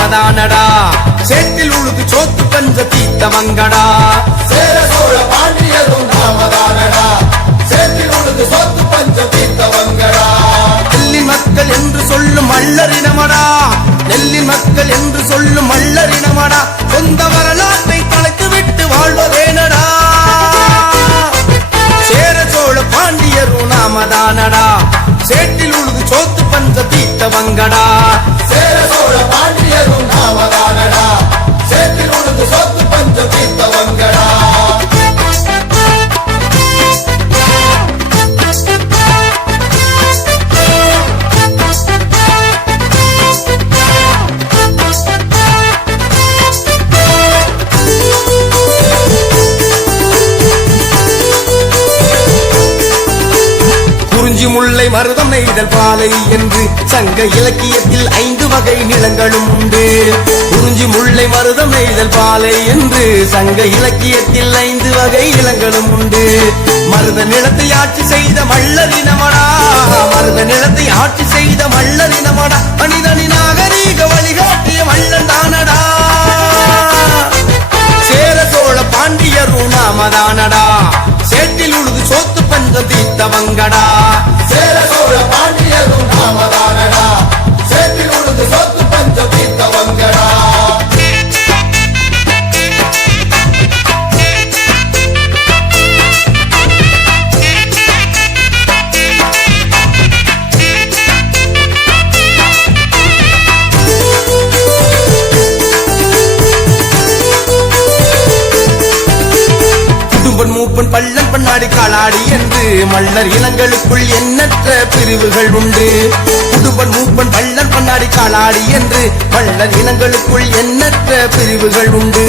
நாமதானடா சேத்தில் உழுது சோத்து பஞ்ச தீத்தவங்கடா சேர சோழ பாண்டியரும் நாமதானடா சேத்தில் உழுது சோத்து பஞ்ச தீத்தவங்கடா நெல்லின் மக்கள் என்று சொல்லும் மல்லரினமடா நெல்லின் மக்கள் என்று சொல்லும் மல்லரினமடா சொந்த வரலாற்றை கலைத்து விட்டு வாழ்வதேனடா சேர சோழ பாண்டியரும் நாமதானடா சேட்டில் உழுது சோத்து பஞ்ச தீத்தவங்கடா சேர சோழ பாண்டியரும் நாமதானடா சேத்தில் உழுது சோத்து பஞ்ச தீத்தவங்கடா முல்லை மருதம் நெய்தல் பாலை என்று சங்க இலக்கியத்தில் 5 வகை நிலங்களும் உண்டு குறிஞ்சி முல்லை மருதம் நெய்தல் பாலை என்று சங்க இலக்கியத்தில் 5 வகை நிலங்களும் உண்டு மருத நிலத்தை ஆட்சி செய்த மல்லரினமடா மருத நிலத்தை ஆட்சி செய்த மல்லரினமடா மனிதனின் நாகரீக வழிகாட்டிய மல்லன் தானடா சேர சோழ பாண்டியரும் நாமதானடா சேட்டில் உழுது சோத்து பஞ்ச தீத்தவங்கடா சேர சோழ பாண்டியரும் நாமதானடா சேத்தில் உழுது சோத்து பஞ்ச தீத்தவங்கடா மூப்பன் பள்ளன் பண்ணாடி காலாடி என்று மல்லர் இனங்களுக்குள் எண்ணற்ற பிரிவுகள் உண்டு குடும்பன் மூப்பன் பள்ளன் பண்ணாடி காலாடி என்று மல்லர் இனங்களுக்குள் எண்ணற்ற பிரிவுகள் உண்டு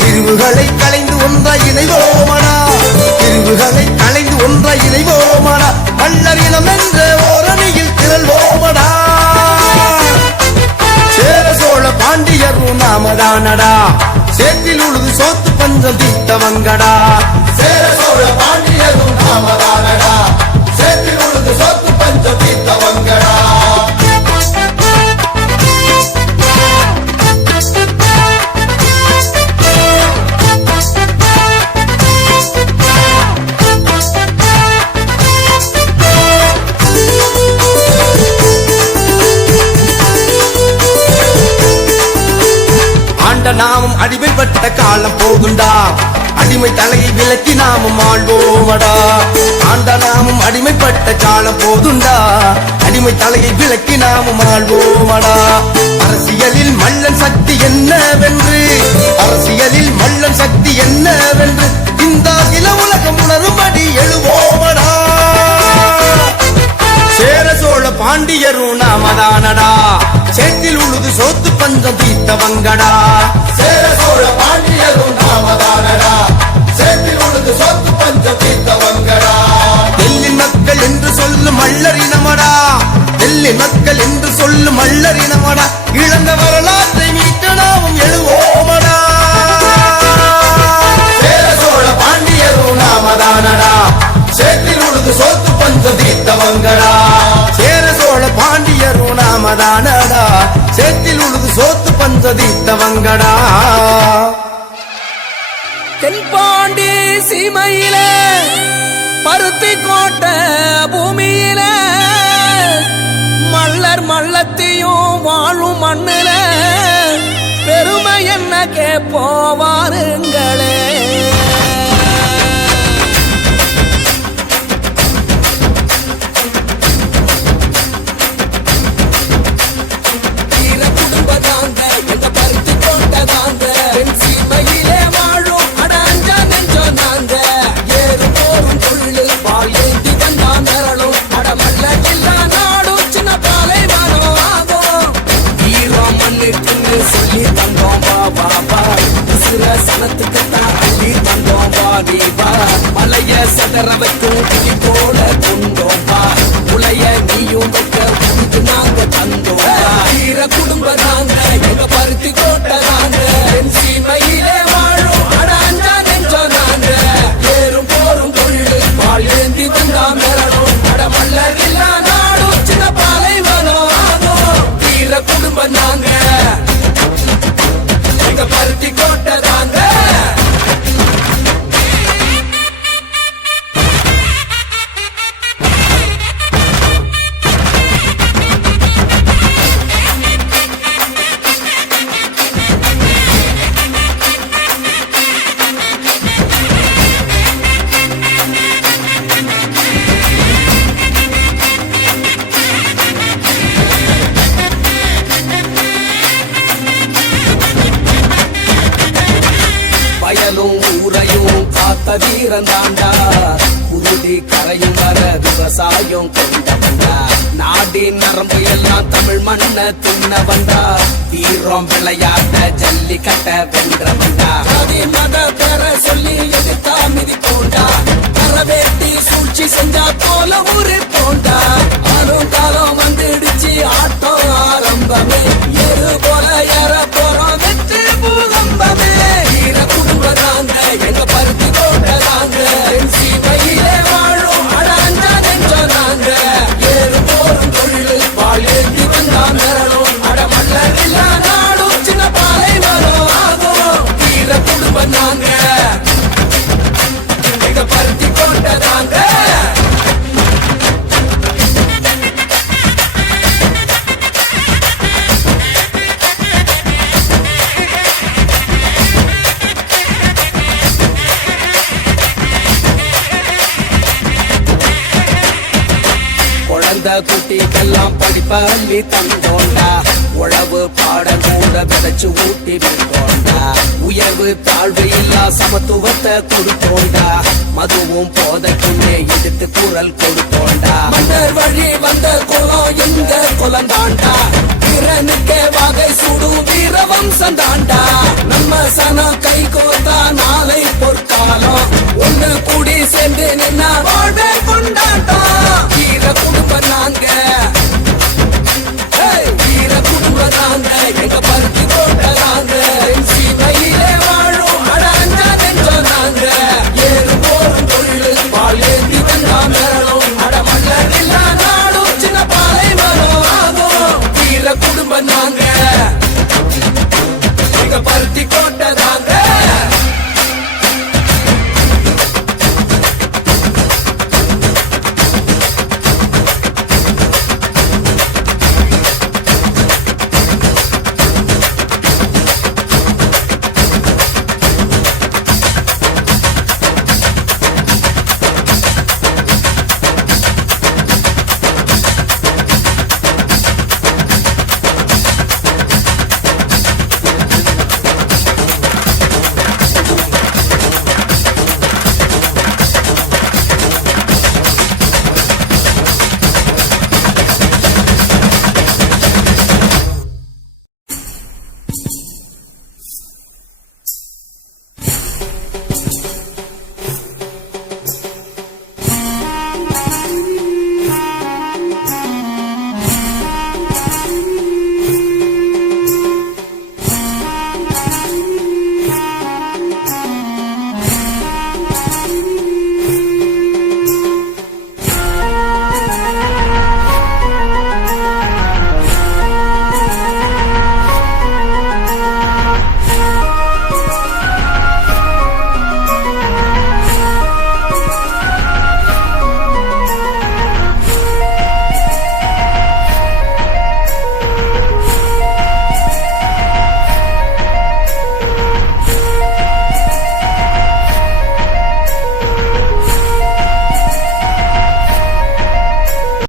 பிரிவுகளை கலைந்து ஒன்றாய் இணைவோமடா பிரிவுகளை கலைந்து ஒன்றாய் இணைவோமடா மல்லர் இனம் என்ற ஓரணியில் திரள்வோமடா சேர சோழ பாண்டியரும் நாமதானடா சேத்தில் உழுது சோத்து பஞ்சம் தீத்தவங்கடா சேர சோழ பாண்டியரும் நாமதானடா சேத்தில் உழுது சோத்து பஞ்ச தீத்தவங்கடா நாமும் அடிமைப்பட்ட காலம் போகுண்டா அடிமை தலையை விலக்கி நாமும் ஆழ்வோமடா ஆண்ட நாமும் அடிமைப்பட்ட காலம் போதுண்டா அடிமை தலையை விலக்கி நாமும் ஆழ்வோமடா அரசியலில் மல்லன் சக்தி என்னவென்று அரசியலில் மல்லன் சக்தி என்னவென்று இந்த இள உலகம் உணரும்படி எழுவோமடா சேர சோழ பாண்டியரும் நாமதானடா சேத்தில் உழுது சோத்து பஞ்சம் தீத்தவங்கடா சேர சோழ பாண்டியரும் நாமதானடா சேத்தில் உழுது சோத்து பஞ்ச தீத்தவங்கடா நெல்லின் மக்கள் என்று சொல்லும் மல்லரினமடா நெல்லின் மக்கள் என்று சொல்லும் மல்லரினமடா இழந்த வரலாற்றை மீட்டு நாமும் எழுவோமடா சேர சோழ பாண்டியரும் நாமதானடா சேத்தில் உழுது சோத்து பஞ்ச தீத்தவங்கடா சேர சோழ பாண்டியரும் நாமதானடா சேத்தில் உழுது சோத்து பஞ்ச தீத்தவங்கடா தென்பாண்டி சீமையில பருத்தி கோட்டை பூமியில மல்லர் மல்லத்தையும் வாழும் மண்ணில பெருமை என்ன கேப்போவாருங்களே மலைய சதற வைக்கும் கிளி போல கொண்டோம்பா உலைய நீயும் வைக்க நாங்க தந்தோம்பா வீர குடும்ப நாங்க எங்க பருத்தி கோட்டை நாங்க என் சீமையிலே வாழும் அட அஞ்சா நெஞ்சோ நாங்க ஏறும் போரும் தொழில் பால் ஏந்தி வந்தா மிரளும் அட மல்லர் இல்லா நாடும் சின்ன பாலை வரும் ஆகும் வீர குடும்ப நாங்க வீரந்தாண்டா குருதி கரையும் வர விவசாயம் கொண்டவண்டா நாடின் நரம்பு எல்லாம் தமிழ் மண்ண தின்னவண்டா வீரம் விளையாட்ட ஜல்லிக்கட்ட வென்றவண்டா ஜாதி மத பெற சொல்லி எதிர்த்தா மிதிப்போண்டா கரவேட்டி சூழ்ச்சி செஞ்சா போல ஊரு போண்டா அருங்காலம் வந்துடுச்சு ஆட்டம் ஆரம்பமே ஏறு போல ஏற போறோம் வெற்றி பூகம்பமே வீர குடும்பதாங்க எங்க பருத்தி போட்டதாங்க சீமையிலே வாழும் அடாஞ்சா நெஞ்சதாங்க ஏறு போரும் தொழில் பால் ஏற்றி வந்தா மிரளும் அடமல்ல நாடும் சின்ன பாலை வரும் ஆகும் வீர குடும்பதாங்க எங்க பருத்தி போட்டதாங்க குழந்தை குட்டிக்கெல்லாம் படிப்பள்ளி தந்தோண்டா உழவு பாட கூட விதைச்சு ஊட்டி விட்டோண்டா உயர்வு தாழ்வு இல்லா சமத்துவத்தை கொடுத்தோண்டா மதுவும் போதைக்குள்ளே எதிர்த்து குரல் கொடுத்தோண்டா மன்னர் வழி வந்த குலம் எங்க குலந்தாண்டா திறனுக்கே வகை சுடும் வீர வம்சம் தாண்டா நம்ம சனம் கை கோத்தா நாளை பொற்காலம் ஒண்ணு கூடி சேர்ந்து நின்னா